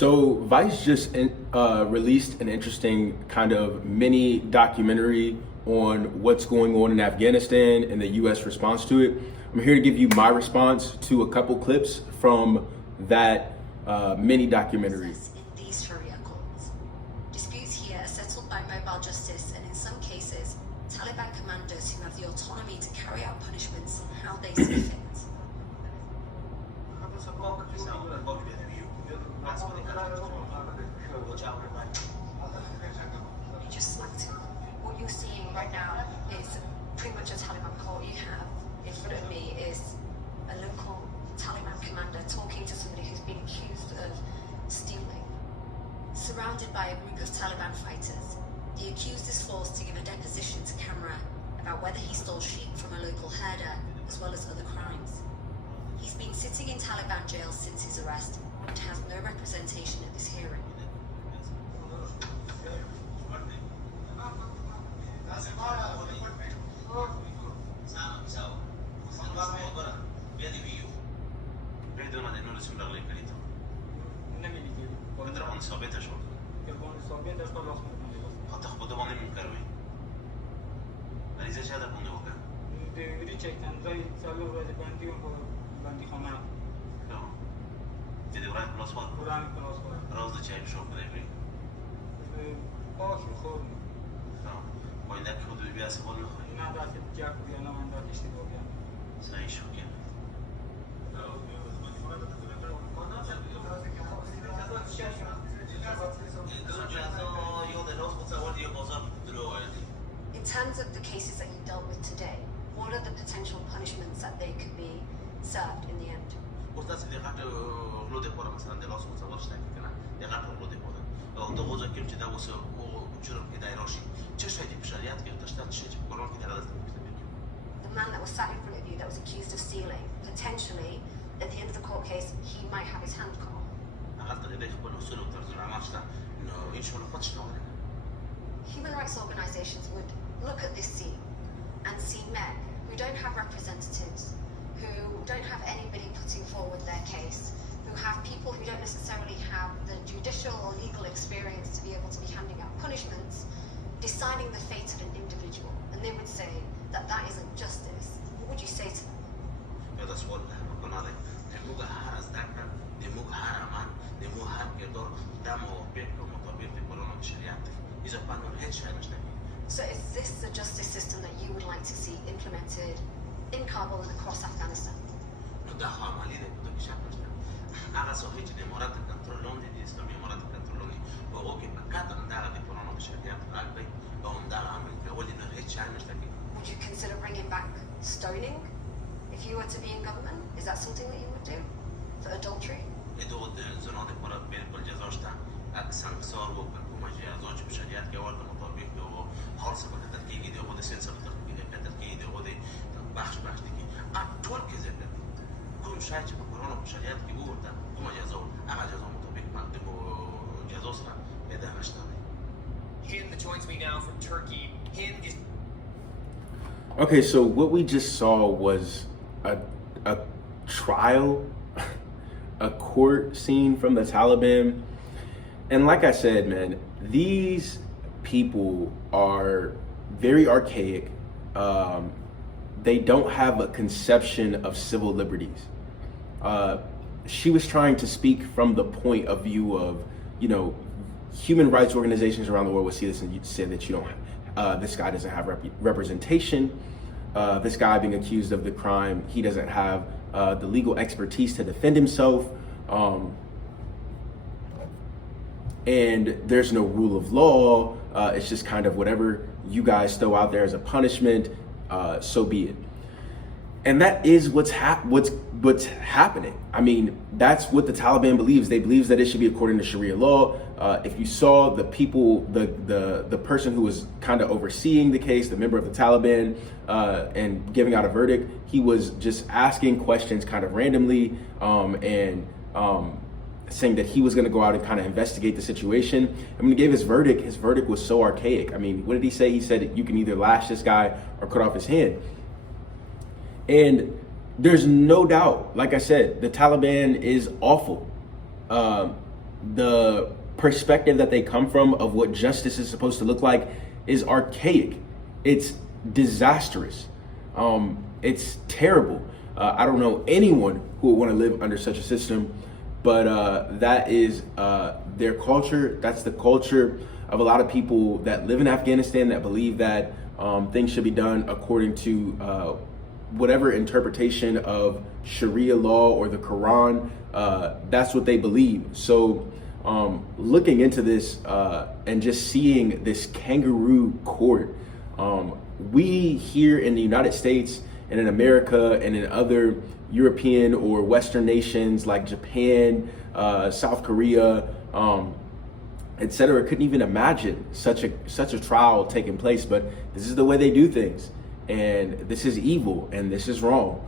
So Vice just released an interesting kind of mini documentary on what's going on in Afghanistan and the U.S. response to it. I'm here to give you my response to a couple clips from that mini documentary. In these Sharia courts, disputes here are settled by mobile justice, and in some cases, Taliban commanders who have the autonomy to carry out punishments how they see fit. You just slapped him. What you're seeing right now is pretty much a Taliban court. You have in front of me is a local Taliban commander talking to somebody who's been accused of stealing. Surrounded by a group of Taliban fighters, the accused is forced to give a deposition to camera about whether he stole sheep from a local herder as well as other crimes. He's been sitting in Taliban jail since his arrest and has no representation at this hearing. In terms of the cases that you dealt with today, what are the potential punishments that they could be served in the end? The man that was sat in front of you that was accused of stealing, potentially, at the end of the court case, he might have his hand cut off. Human rights organizations would look at this scene and see men who don't have representatives, who don't have anybody putting forward their case, who have people who don't necessarily have the judicial or legal experience to be able to be handing out punishments, deciding the fate of an individual. And they would say that that isn't justice. What would you say to them? So is this the justice system that you would like to see implemented in Kabul and across Afghanistan? Would you consider bringing back stoning if you were to be in government? Is that something that you would do for adultery? Hind joins me now from Turkey. Hind is... Okay, so what we just saw was a trial, a court scene from the Taliban. And like I said, man, these people are very archaic. They don't have a conception of civil liberties. She was trying to speak from the point of view of, human rights organizations around the world would see this and say that this guy doesn't have representation. This guy being accused of the crime, he doesn't have the legal expertise to defend himself. And there's no rule of law. It's just kind of whatever you guys throw out there as a punishment, so be it. And that is what's happening. I mean, that's what the Taliban believes. They believe that it should be according to Sharia law. If you saw the people, the person who was kind of overseeing the case, the member of the Taliban, and giving out a verdict, he was just asking questions kind of randomly, and saying that he was going to go out and kind of investigate the situation. And when he gave his verdict was so archaic. I mean, what did he say? He said you can either lash this guy or cut off his hand. And there's no doubt, like I said, the Taliban is awful. the perspective that they come from of what justice is supposed to look like is archaic. It's disastrous. It's terrible. I don't know anyone who would want to live under such a system, but that is their culture. That's the culture of a lot of people that live in Afghanistan, that believe that things should be done according to whatever interpretation of Sharia law or the Quran. That's what they believe. So looking into this and just seeing this kangaroo court, we here in the United States and in America and in other European or Western nations like Japan, South Korea, etc., couldn't even imagine such a trial taking place. But this is the way they do things, and this is evil, and this is wrong.